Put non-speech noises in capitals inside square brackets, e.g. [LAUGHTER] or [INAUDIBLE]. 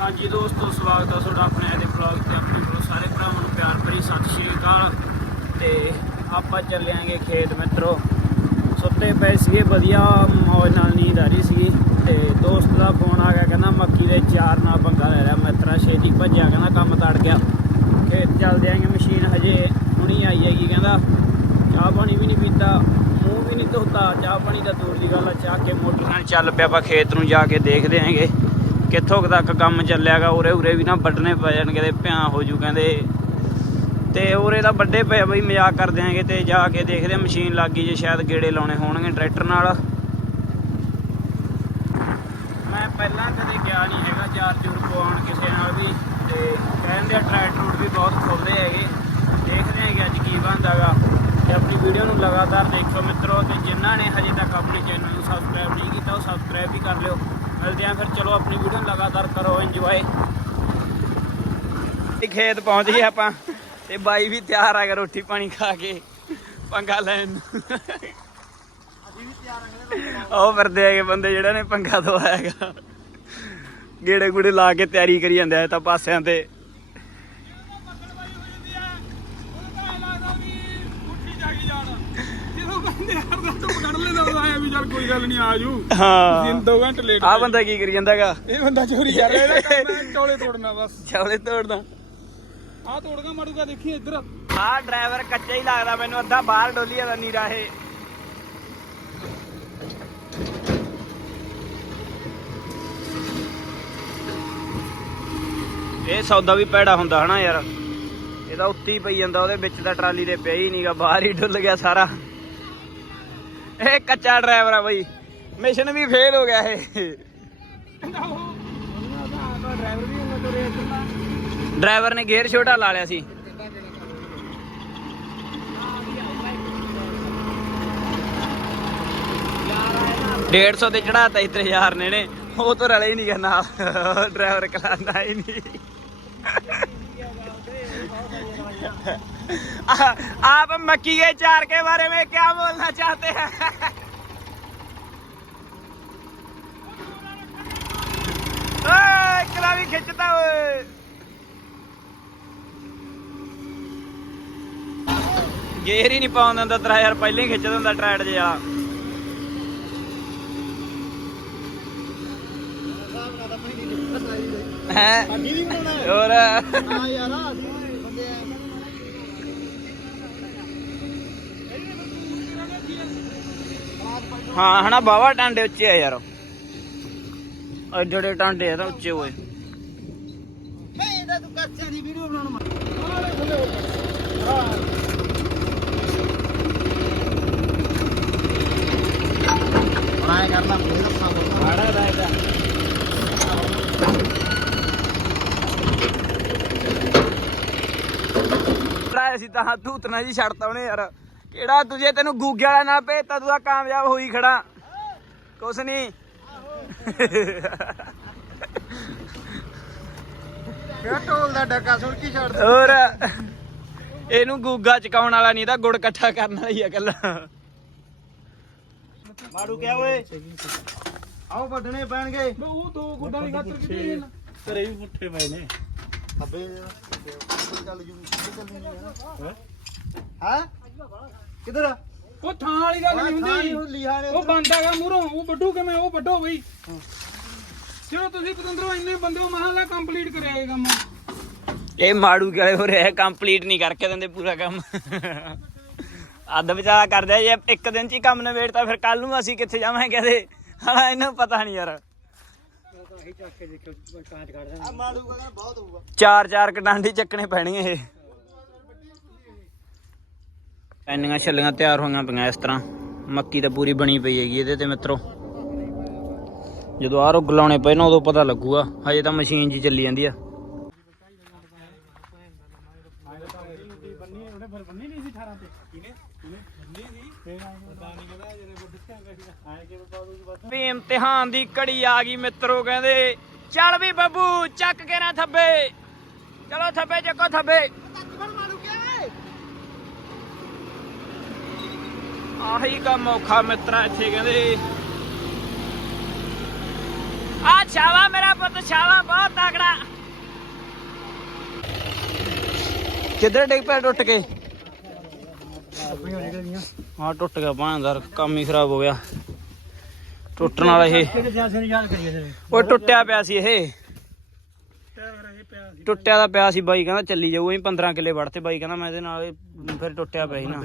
ਹਾਂਜੀ ਦੋਸਤੋ, ਸਵਾਗਤ ਆ ਤੁਹਾਡਾ ਆਪਣੇ ਅੱਜ ਦੇ ਤੇ। ਆਪਣੇ ਕੋਲ ਸਾਰੇ ਭਰਾਵਾਂ ਨੂੰ ਪਿਆਰ ਭਰੀ ਸਤਿ ਸ਼੍ਰੀ ਅਕਾਲ। ਤੇ ਆਪਾਂ ਚੱਲਿਆਂਗੇ ਖੇਤ ਮਿੱਤਰੋ। ਸੁੱਤੇ ਪਏ ਸੀਗੇ, ਵਧੀਆ ਮੌਜ ਨਾਲ ਨੀਂਦ ਆ ਰਹੀ ਸੀ ਤੇ ਦੋਸਤ ਦਾ ਫੋਨ ਆ ਗਿਆ, ਕਹਿੰਦਾ ਮੱਕੀ ਦੇ ਚਾਰ ਨਾਲ ਪੰਗਾ ਲੈ ਰਿਹਾ ਮਿੱਤਰਾ ਛੇਤੀ ਭੱਜਿਆ, ਕਹਿੰਦਾ ਕੰਮ ਤੜ ਗਿਆ। ਖੇਤ ਚੱਲਦੇ ਆਂਗੇ ਮਸ਼ੀਨ ਹਜੇ ਹੁਣੀ ਆਈ ਹੈਗੀ, ਕਹਿੰਦਾ। ਚਾਹ ਪਾਣੀ ਵੀ ਨਹੀਂ ਪੀਤਾ, ਮੂੰਹ ਵੀ ਨਹੀਂ ਧੋਤਾ। ਚਾਹ ਪਾਣੀ ਦਾ ਦੂਰ ਦੀ ਗੱਲ ਆ, ਚਾਹ ਕੇ ਮੋਟਰ ਨਾਲ ਚੱਲ ਪਿਆ ਆਪਾਂ ਖੇਤ ਨੂੰ ਜਾ ਕੇ ਦੇਖਦੇ ਆਂਗੇ। ਕਿੱਥੋਂ ਤੱਕ ਕੰਮ ਚੱਲਿਆਗਾ, ਉਰੇ ਉਰੇ ਵੀ ਨਾ ਵੱਢਣੇ ਪੈ ਜਾਣਗੇ ਤੇ ਭਿਆ ਹੋ ਜੂ ਕਹਿੰਦੇ। ਤੇ ਉਰੇ ਤਾਂ ਵੱਡੇ ਪਏ ਆ ਬਈ, ਮਜ਼ਾਕ ਕਰਦੇ ਦਿਆਂਗੇ ਤੇ ਜਾ ਕੇ ਦੇਖਦੇ ਆ, ਮਸ਼ੀਨ ਲੱਗ ਗਈ ਜੇ ਸ਼ਾਇਦ ਗੇੜੇ ਲਾਉਣੇ ਹੋਣਗੇ ਟਰੈਕਟਰ ਨਾਲ। ਮੈਂ ਪਹਿਲਾਂ ਕਦੇ ਗਿਆ ਨਹੀਂ ਹੈਗਾ ਚਾਰ ਚੂਰ ਪਵਾਉਣ ਕਿਸੇ ਨਾਲ ਵੀ, ਤੇ ਕਹਿੰਦੇ ਆ ਟਰੈਕਟਰ ਰੂਟ ਵੀ ਬਹੁਤ ਖੁੱਲਦੇ ਹੈਗੇ ਦੇਖਦੇ ਹੈਗੇ ਅੱਜ ਕੀ ਬਣਦਾਗਾ। ਤੇ ਆਪਣੀ ਵੀਡੀਓ ਨੂੰ ਲਗਾਤਾਰ ਦੇਖੋ ਮਿੱਤਰੋ, ਤੇ ਜਿਨ੍ਹਾਂ ਨੇ ਹਜੇ ਤੱਕ ਆਪਣੇ ਚੈਨਲ ਨੂੰ ਸਬਸਕ੍ਰਾਈਬ ਨਹੀਂ ਕੀਤਾ, ਉਹ ਸਬਸਕ੍ਰਾਈਬ ਵੀ ਕਰ ਲਿਓ। ਮਿਲਦੇ ਆਂ ਫਿਰ, ਚਲੋ ਆਪਣੀ ਵੀਡੀਓ ਲਗਾਤਾਰ ਕਰੋ ਇੰਜੋਏ ਖੇਤ ਪਹੁੰਚ ਗਏ ਆਪਾਂ, ਤੇ ਬਾਈ ਵੀ ਤਿਆਰ ਆ ਗਿਆ ਰੋਟੀ ਪਾਣੀ ਖਾ ਕੇ, ਪੰਗਾ ਲੈਣ। ਨੂੰ ਉਹ ਫਿਰਦੇ ਹੈਗੇ ਬੰਦੇ ਜਿਹੜਾ ਨੇ ਪੰਗਾ ਦਵਾਇਆ ਹੈਗਾ। ਗੇੜੇ ਗੁੜੇ ਲਾ ਕੇ ਤਿਆਰੀ ਕਰੀ ਜਾਂਦੇ ਆ ਤਾਂ ਪਾਸਿਆਂ ਤੇ। ਕੋਈ ਗੱਲ ਨਹੀਂ ਆਜੂ ਹਾਂ। ਦਿਨ 2 ਘੰਟੇ ਲੇਟ ਆ ਬੰਦਾ ਕੀ ਕਰੀ ਜਾਂਦਾ ਹੈਗਾ ਇਹ ਬੰਦਾ ਚੋਰੀ ਕਰ ਰਿਹਾ ਇਹਦਾ ਕੰਮ ਹੈ [LAUGHS] ਚੌਲੇ ਤੋੜਨਾ ਬਸ। ਚੌਲੇ ਤੋੜਦਾ ਆਹ ਤੋੜਗਾ ਮਾੜੂਗਾ ਦੇਖੀ ਇੱਧਰ। ਆਹ ਡਰਾਈਵਰ ਕੱਚਾ ਹੀ ਲੱਗਦਾ ਮੈਨੂੰ ਅੱਧਾ ਬਾਹਰ ਡੋਲੀ ਜਾਂਦਾ ਨੀਰਾ ਇਹ। ਇਹ ਸੌਦਾ ਵੀ ਪੈੜਾ ਹੁੰਦਾ ਹਨਾ ਯਾਰ। ਇਹਦਾ ਉੱਤੇ ਹੀ ਪਈ ਜਾਂਦਾ ਉਹਦੇ ਵਿੱਚ ਤਾਂ ਟਰਾਲੀ ਦੇ ਪਿਆ ਹੀ ਨਹੀਂਗਾ ਬਾਹਰ ਹੀ ਡੁੱਲ ਗਿਆ ਸਾਰਾ। ਇਹ ਕੱਚਾ ਡਰਾਈਵਰ ਆ ਬਈ ਮਿਸ਼ਨ ਵੀ ਫੇਲ ਹੋ ਗਿਆ ਇਹ ਡਰਾਈਵਰ ਵੀ ਉਹਨਾਂ ਤੋਂ ਰੇਟ ਨਾ ਡਰਾਈਵਰ ਨੇ ਗੇਅਰ ਛੋਟਾ ਲਾ ਲਿਆ ਸੀ ਡੇਢ ਸੌ ਤੇ ਚੜਾਤਾ ਇਤਰੇ ਯਾਰ ਨੇ ਨੇ ਉਹ ਤੋਂ ਰਲੇ ਹੀ ਨਹੀਂ ਕਰਨਾ ਡਰਾਈਵਰ ਕਲਾਂਦਾ ਹੀ ਨਹੀਂ आप मक्की के चार के बारे में क्या बोलना ਗੇਰ ਹੀ ਨਹੀਂ ਪਾਉਣ ਦਿੰਦਾ, ਤੇਰਾ ਪਹਿਲਾਂ ਹੀ ਖਿੱਚ ਦਿੰਦਾ ਟਰੈਡ ਜੇ ਵਾਲਾ ਹੈ? ਹੋਰ? ਹਾਂ ਯਾਰ ਆ ਹਾਂ ਹਨਾ ਬਾਵਾ ਟਾਂਡੇ ਉੱਚੇ ਆ ਯਾਰ। ਆ ਜਿਹੜੇ ਟਾਂਡੇ ਆ ਤਾਂ ਉੱਚੇ ਹੋਏ। ਮੈਂ ਇਹਦਾ ਤੂੰ ਕੱਚਿਆਂ ਦੀ ਵੀਡੀਓ ਬਣਾਉਣ ਮਾ ਬਣਾਇਆ ਕਰਨਾ ਬੋਲਣਾ ਮਾੜਾ ਦਾ ਇਹਦਾ ਕਿਹੜਾ ਸੀ ਤਾਂ ਧੂਤਨਾ ਜੀ ਛੱਡਤਾ ਉਹਨੇ ਯਾਰ। ਕਿਹੜਾ ਤੁਝੇ ਤੈਨੂੰ ਗੂਗੇ ਵਾਲਾ ਨਾਲ ਭੇਜਤਾ ਤੂੰ ਤਾਂ ਕਾਮਯਾਬ ਹੋਈ ਖੜਾ। ਕੁਛ ਨਹੀਂ ਕਿਹੜਾ ਦਾ ਡੱਕਾ ਸੁਲਕੀ ਛੱਡ ਹੋਰ ਇਹਨੂੰ ਗੂਗਾ ਚਕਾਉਣ ਵਾਲਾ ਨਹੀਂ ਤਾਂ ਗੁੜ ਇਕੱਠਾ ਕਰਨ ਵਾਲਾ ਹੀ ਆ ਕੱਲਾ ਮਾੜੂ ਕਿਆ ਓਏ? ਆਓ ਵੱਢਣੇ ਪੈਣਗੇ। ਉਹ ਦੋ ਗੁੱਡਾਂ ਦੀ ਖਾਤਰ ਕਿੱਥੇ ਨੇ ਘਰੇ ਵੀ ਪੁੱਠੇ ਪਏ ਨੇ। ਅਬੇ ਚੱਲ ਜੂ ਹੈ? ਹਾਂ? ਕਿਧਰ ਉਹ ਥਾਂ ਵਾਲੀ ਗੱਲ ਨਹੀਂ ਹੁੰਦੀ। ਨੇ ਉਹ ਬੰਦਾਗਾ ਮੂਹਰੋਂ। ਉਹ ਵੱਡੂ ਕਿਵੇਂ? ਉਹ ਵੱਡੋ ਬਈ। ਚਲੋ ਤੁਸੀਂ ਪਤੰਦਰੋ ਇੰਨੇ ਬੰਦੇ ਹੋ ਮਹਾਂ ਲਾ ਕੰਪਲੀਟ ਕਰਿਆ ਇਹ ਕੰਮ। ਇਹ ਮਾੜੂ ਕਿਹੜੇ ਹੋ ਰਿਹਾ? ਕੰਪਲੀਟ ਨਹੀਂ ਕਰਕੇ ਦਿੰਦੇ ਪੂਰਾ ਕੰਮ। ਅੱਧ ਵਿਚਾਰਾ ਕਰਦੇ ਜੇ ਇੱਕ ਦਿਨ ਚ ਹੀ ਕੰਮ ਨਿਬੇੜਤਾ ਫਿਰ ਕੱਲ ਨੂੰ ਅਸੀਂ ਕਿੱਥੇ ਜਾਵਾਂਗੇ ਕਹਦੇ ਹਾਂ ਇਹਨੂੰ ਪਤਾ ਨਹੀਂ ਯਾਰ। ਆ ਚਾਰ ਚਾਰ ਕਟਾਂਡੀ ਚੱਕਣੇ ਪੈਣਗੇ ਇਹ। ਇੰਨੀਆਂ ਛੱਲੀਆਂ ਤਿਆਰ ਹੋਈਆਂ ਪਈਆਂ ਇਸ ਤਰ੍ਹਾਂ। ਮੱਕੀ ਤਾਂ ਪੂਰੀ ਬਣੀ ਪਈ ਹੈਗੀ ਇਹਦੇ ਤੇ ਮਿੱਤਰੋ। ਜਦੋਂ ਆਹ ਰੁੱਗ ਲਾਉਣੇ ਪਏ ਨਾ, ਉਦੋਂ ਪਤਾ ਲੱਗੂਗਾ। ਹਜੇ ਤਾਂ ਮਸ਼ੀਨ ਜੀ ਚੱਲੀ ਜਾਂਦੀ ਆ। ਵੀ ਇਮਤਿਹਾਨ ਦੀ ਘੜੀ ਆ ਗਈ, ਮਿੱਤਰੋ ਕਹਿੰਦੇ, ਚੱਲ ਵੀ ਬੱਬੂ, ਚੱਕ ਕੇ ਨਾ ਥੱਬੇ। ਚਲੋ ਥੱਬੇ, ਚੱਕੋ ਥੱਬੇ। ਆਹੀ ਕੰਮ ਔਖਾ, ਮਿੱਤਰਾ, ਇੱਥੇ ਕਹਿੰਦੇ। ਆ ਛਾਵਾ ਮੇਰਾ ਪੁੱਤ, ਛਾਵਾ ਬਹੁਤ ਤਾਕੜਾ। ਕਿੱਧਰ ਡਿੱਗ ਪਿਆ ਟੁੱਟ ਕੇ? ਹਾਂ ਟੁੱਟ ਗਿਆ ਬਾਂਹਦਾਰ ਕੰਮ ਹੀ ਖਰਾਬ ਹੋ ਗਿਆ। ਟੁੱਟਣ ਵਾਲਾ ਇਹ। ਕਿਹੜੇ ਸਿਆਸੇ ਨੂੰ ਯਾਦ ਕਰੀਏ ਸਰ ਉਹ ਟੁੱਟਿਆ ਪਿਆ ਸੀ ਇਹ। ਟੁੱਟਿਆ ਦਾ ਪਿਆ ਸੀ। ਬਾਈ ਕਹਿੰਦਾ ਚੱਲੀ ਜਾਊ ਅਸੀਂ 15 ਕਿੱਲੇ ਵੜਤੇ ਬਾਈ ਕਹਿੰਦਾ ਮੈਂ ਇਹਦੇ ਨਾਲ ਇਹ ਫਿਰ ਟੁੱਟਿਆ ਪਿਆ ਸੀ ਨਾ।